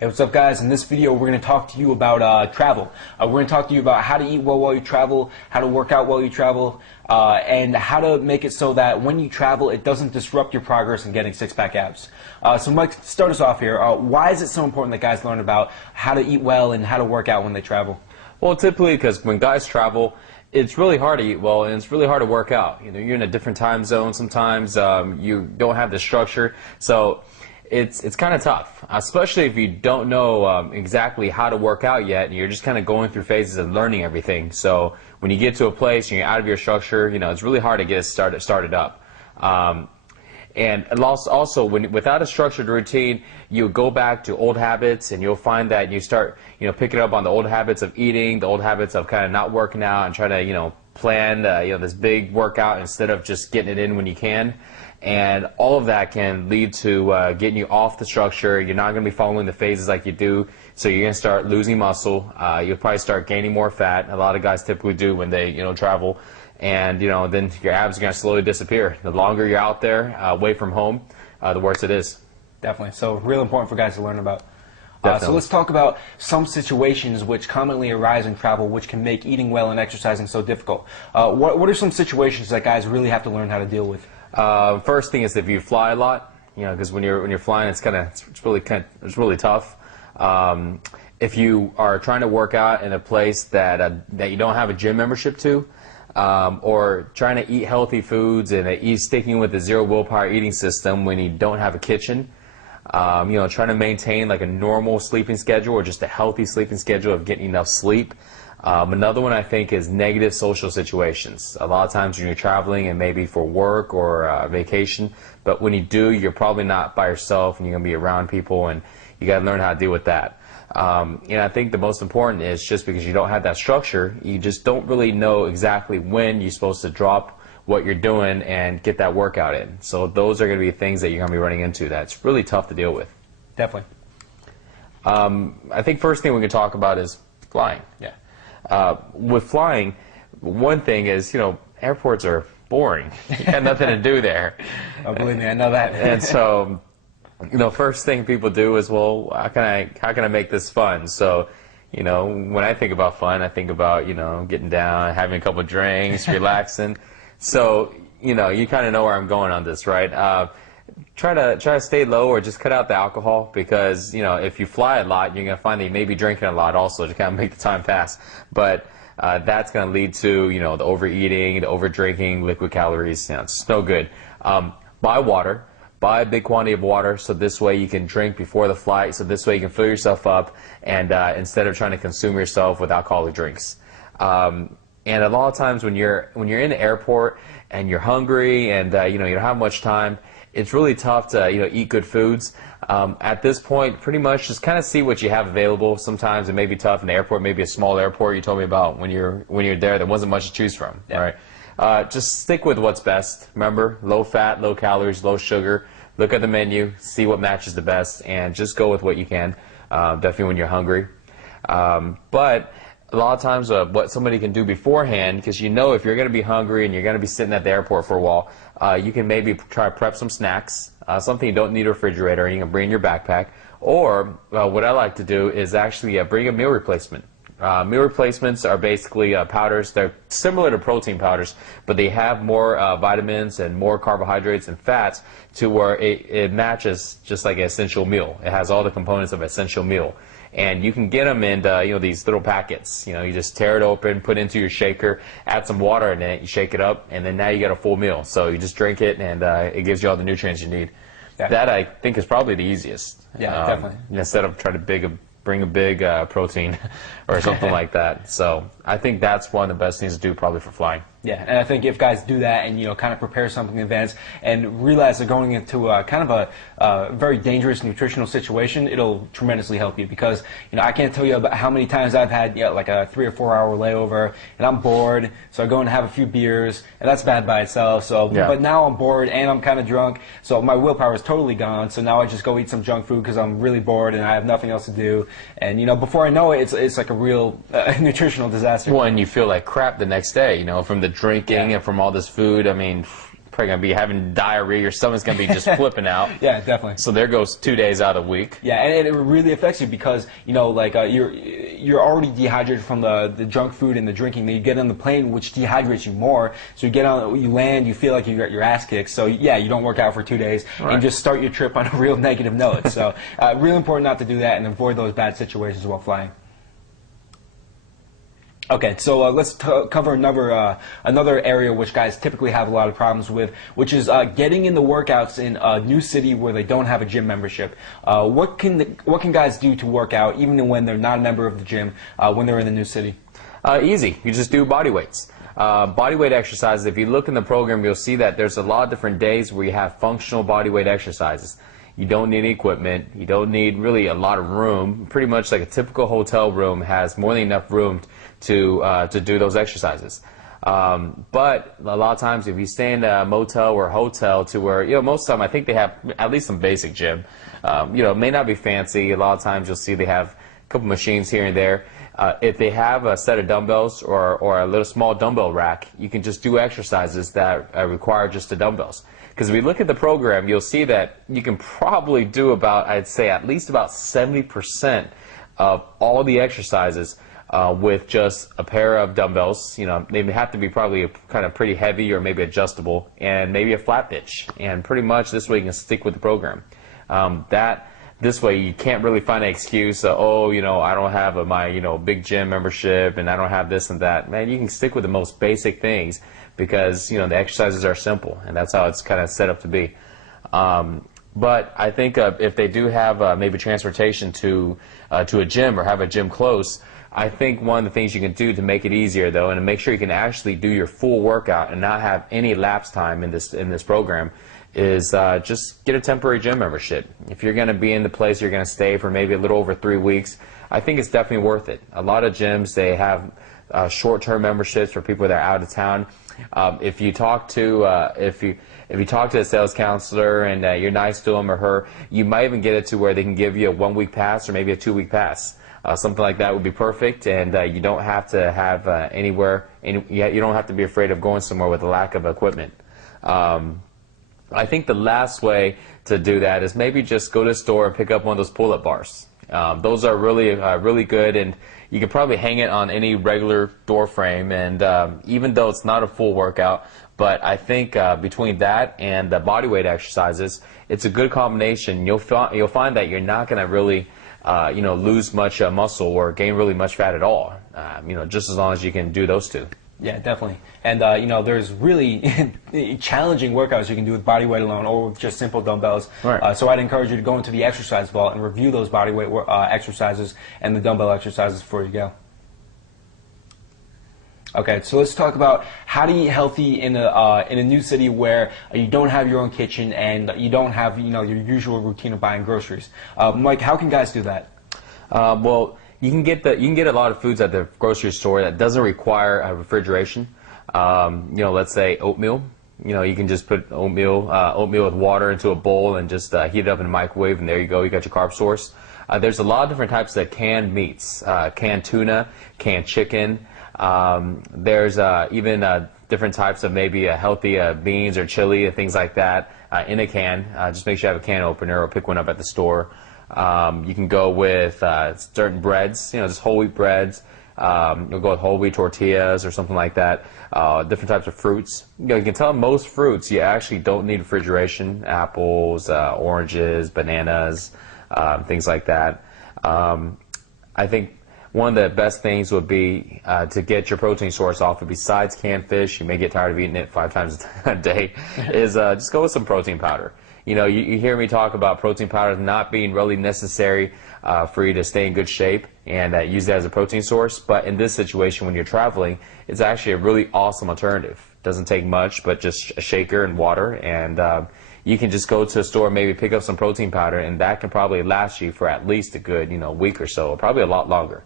Hey, what's up, guys? In this video, we're going to talk to you about travel. We're going to talk to you about how to eat well while you travel, how to work out while you travel, and how to make it so that when you travel, it doesn't disrupt your progress in getting six-pack abs. So Mike, start us off here. Why is it so important that guys learn about how to eat well and how to work out when they travel? Well, typically because when guys travel, it's really hard to eat well and it's really hard to work out. You know, you're in a different time zone sometimes. You don't have the structure, so it's kind of tough, especially if you don't know exactly how to work out yet, and you're just kind of going through phases of learning everything. So when you get to a place and you're out of your structure, you know, it's really hard to get started up. And also, without a structured routine, you go back to old habits, and you'll find that you start, picking up on the old habits of eating, the old habits of kind of not working out, and trying to, plan, this big workout instead of just getting it in when you can. And all of that can lead to getting you off the structure. You're not going to be following the phases like you do, so you're going to start losing muscle. You'll probably start gaining more fat. A lot of guys typically do when they, travel. And then your abs are going to slowly disappear. The longer you're out there, away from home, the worse it is. Definitely. So real important for guys to learn about. So let's talk about some situations which commonly arise in travel which can make eating well and exercising so difficult. What are some situations that guys really have to learn how to deal with? First thing is if you fly a lot, because when you're flying, it's really tough. If you are trying to work out in a place that you don't have a gym membership to, or trying to eat healthy foods and sticking with the zero willpower eating system when you don't have a kitchen, trying to maintain like a normal sleeping schedule or just a healthy sleeping schedule of getting enough sleep. Another one I think is negative social situations. A lot of times when you're traveling and maybe for work or vacation, but when you do, you're probably not by yourself and you're going to be around people, and you got to learn how to deal with that. I think the most important is just because you don't have that structure, you just don't really know exactly when you're supposed to drop what you're doing and get that workout in. So those are going to be things that you're going to be running into that's really tough to deal with. Definitely. I think first thing we can talk about is flying. Yeah. With flying, one thing is, airports are boring. You got nothing to do there. Oh, believe me, I know that. And so, first thing people do is, well, how can I make this fun? So, when I think about fun, I think about, getting down, having a couple of drinks, relaxing. So, you kind of know where I'm going on this, right? Try to stay low or just cut out the alcohol, because if you fly a lot, you're gonna find that you may be drinking a lot also to kind of make the time pass. But that's gonna lead to the overeating, the over drinking, liquid calories. It's no good. Buy water. Buy a big quantity of water, so this way you can drink before the flight. So this way you can fill yourself up, and instead of trying to consume yourself with alcoholic drinks. And a lot of times when you're in the airport and you're hungry and you don't have much time, it's really tough to eat good foods. At this point, pretty much just kind of see what you have available. Sometimes it may be tough in the airport, maybe a small airport you told me about when you're there. There wasn't much to choose from. Yeah. Right? Just stick with what's best. Remember, low fat, low calories, low sugar. Look at the menu, see what matches the best, and just go with what you can. Definitely when you're hungry. But a lot of times what somebody can do beforehand, because if you're going to be hungry and you're going to be sitting at the airport for a while, you can maybe try to prep some snacks, something you don't need a refrigerator, and you can bring in your backpack. Or what I like to do is actually bring a meal replacement. Meal replacements are basically powders. They're similar to protein powders, but they have more vitamins and more carbohydrates and fats to where it matches just like an essential meal. It has all the components of an essential meal. And you can get them in these little packets. You just tear it open, put it into your shaker, add some water in it, you shake it up, and then now you get a full meal. So you just drink it, and it gives you all the nutrients you need. Yeah. That I think is probably the easiest. Yeah, definitely. Instead of trying to bring a big protein or something like that. So I think that's one of the best things to do probably for flying. Yeah, and I think if guys do that and kind of prepare something in advance and realize they're going into kind of a very dangerous nutritional situation, it'll tremendously help you, because I can't tell you about how many times I've had like a 3 or 4 hour layover and I'm bored, so I go and have a few beers, and that's bad by itself. So, yeah. But now I'm bored and I'm kind of drunk, so my willpower is totally gone. So now I just go eat some junk food because I'm really bored and I have nothing else to do, and before I know it, it's like a real nutritional disaster. Well, and you feel like crap the next day, from the drinking and from all this food. I mean, probably going to be having diarrhea. Your stomach's going to be just flipping out. Yeah, definitely. So there goes 2 days out of the week. Yeah, and it really affects you because, you know, like you're already dehydrated from the junk food and the drinking. Then you get on the plane, which dehydrates you more. So you land, you feel like you got your ass kicked. So yeah, you don't work out for 2 days and just start your trip on a real negative note. So really important not to do that and avoid those bad situations while flying. Okay, so let's cover another area which guys typically have a lot of problems with, which is getting in the workouts in a new city where they don't have a gym membership. What can guys do to work out even when they're not a member of the gym when they're in the new city? Easy. You just do body weights. Body weight exercises, if you look in the program, you'll see that there's a lot of different days where you have functional body weight exercises. You don't need equipment. You don't need really a lot of room. Pretty much like a typical hotel room has more than enough room to do those exercises. But a lot of times if you stay in a motel or a hotel to where, you know, most of the time I think they have at least some basic gym. You know, it may not be fancy. A lot of times you'll see they have a couple machines here and there. If they have a set of dumbbells or a little small dumbbell rack, you can just do exercises that require just the dumbbells. Because if we look at the program, you'll see that you can probably do about, I'd say, at least about 70% of all the exercises with just a pair of dumbbells. You know, they have to be probably kind of pretty heavy or maybe adjustable, and maybe a flat pitch. And pretty much this way you can stick with the program. This way you can't really find an excuse, oh, you know, I don't have my, you know, big gym membership and I don't have this and that. Man, you can stick with the most basic things because, you know, the exercises are simple and that's how it's kind of set up to be. But I think if they do have maybe transportation to a gym or have a gym close, I think one of the things you can do to make it easier, though, and to make sure you can actually do your full workout and not have any lapse time in this program, is just get a temporary gym membership. If you're going to be in the place you're going to stay for maybe a little over 3 weeks, I think it's definitely worth it. A lot of gyms, they have short-term memberships for people that are out of town. If you talk to if you talk to a sales counselor and you're nice to him or her, you might even get it to where they can give you a 1-week pass or maybe a 2-week pass. Something like that would be perfect, and you don't have to have you don't have to be afraid of going somewhere with a lack of equipment. I think the last way to do that is maybe just go to the store and pick up one of those pull-up bars. Those are really good, and you can probably hang it on any regular door frame. And even though it's not a full workout, but I think between that and the body weight exercises, it's a good combination. You'll find that you're not going to really you know, lose much muscle or gain really much fat at all. You know, just as long as you can do those two. Yeah, definitely. And, you know, there's really challenging workouts you can do with body weight alone or with just simple dumbbells. Right. So I'd encourage you to go into the exercise vault and review those body weight exercises and the dumbbell exercises before you go. Okay, so let's talk about how to eat healthy in a new city where you don't have your own kitchen and you don't have, you know, your usual routine of buying groceries. Mike, how can guys do that? Well, you can get a lot of foods at the grocery store that doesn't require refrigeration. You know, let's say oatmeal. You know, you can just put oatmeal with water into a bowl and just heat it up in the microwave, and there you go. You got your carb source. There's a lot of different types of canned meats, canned tuna, canned chicken. There's even different types of maybe healthy beans or chili and things like that in a can. Just make sure you have a can opener or pick one up at the store. You can go with certain breads, you know, just whole wheat breads. You'll go with whole wheat tortillas or something like that. Different types of fruits. You know, you can tell most fruits you actually don't need refrigeration. Apples, oranges, bananas, things like that. I think one of the best things would be to get your protein source off of, besides canned fish, you may get tired of eating it 5 times a day, is just go with some protein powder. You know, you hear me talk about protein powder not being really necessary for you to stay in good shape and use that as a protein source, but in this situation when you're traveling, it's actually a really awesome alternative. Doesn't take much, but just a shaker and water, and you can just go to a store, maybe pick up some protein powder, and that can probably last you for at least a good, you know, week or so, probably a lot longer.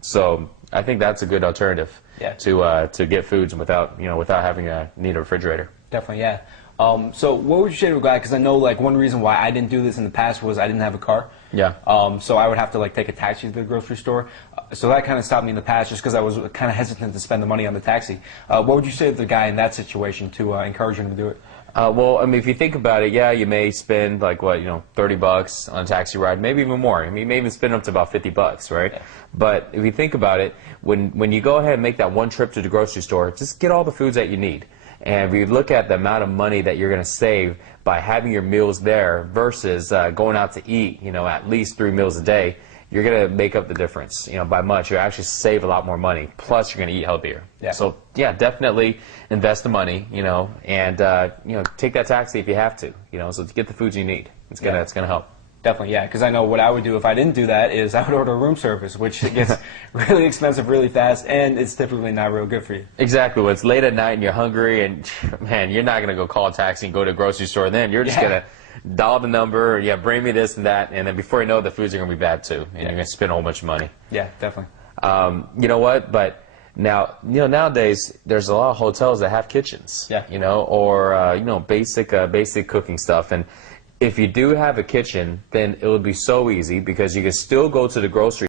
So I think that's a good alternative to get foods without having a need a refrigerator. Definitely, yeah. So what would you say to a guy, because I know like one reason why I didn't do this in the past was I didn't have a car. Yeah. So I would have to like take a taxi to the grocery store. So that kind of stopped me in the past just because I was kind of hesitant to spend the money on the taxi. What would you say to the guy in that situation to encourage him to do it? Well, I mean, if you think about it, yeah, you may spend like what, $30 on a taxi ride, maybe even more. I mean, you may even spend up to about $50, right? Yeah. But if you think about it, when you go ahead and make that one trip to the grocery store, just get all the foods that you need. And if you look at the amount of money that you're going to save by having your meals there versus going out to eat, at least 3 meals a day, you're going to make up the difference, by much. You actually save a lot more money, plus you're going to eat healthier. Yeah. So, yeah, definitely invest the money, and, take that taxi if you have to, so to get the foods you need. It's going to help. Definitely, yeah, because I know what I would do if I didn't do that is I would order room service, which gets really expensive really fast, and it's typically not real good for you. Exactly. When it's late at night and you're hungry, and, man, you're not going to go call a taxi and go to a grocery store then. You're just going to dial the number, bring me this and that, and then before you know it, the foods are going to be bad too, and you're going to spend a whole bunch of money. Yeah, definitely. You know what? But now, nowadays there's a lot of hotels that have kitchens. Yeah. Or basic cooking stuff. And if you do have a kitchen, then it would be so easy because you can still go to the grocery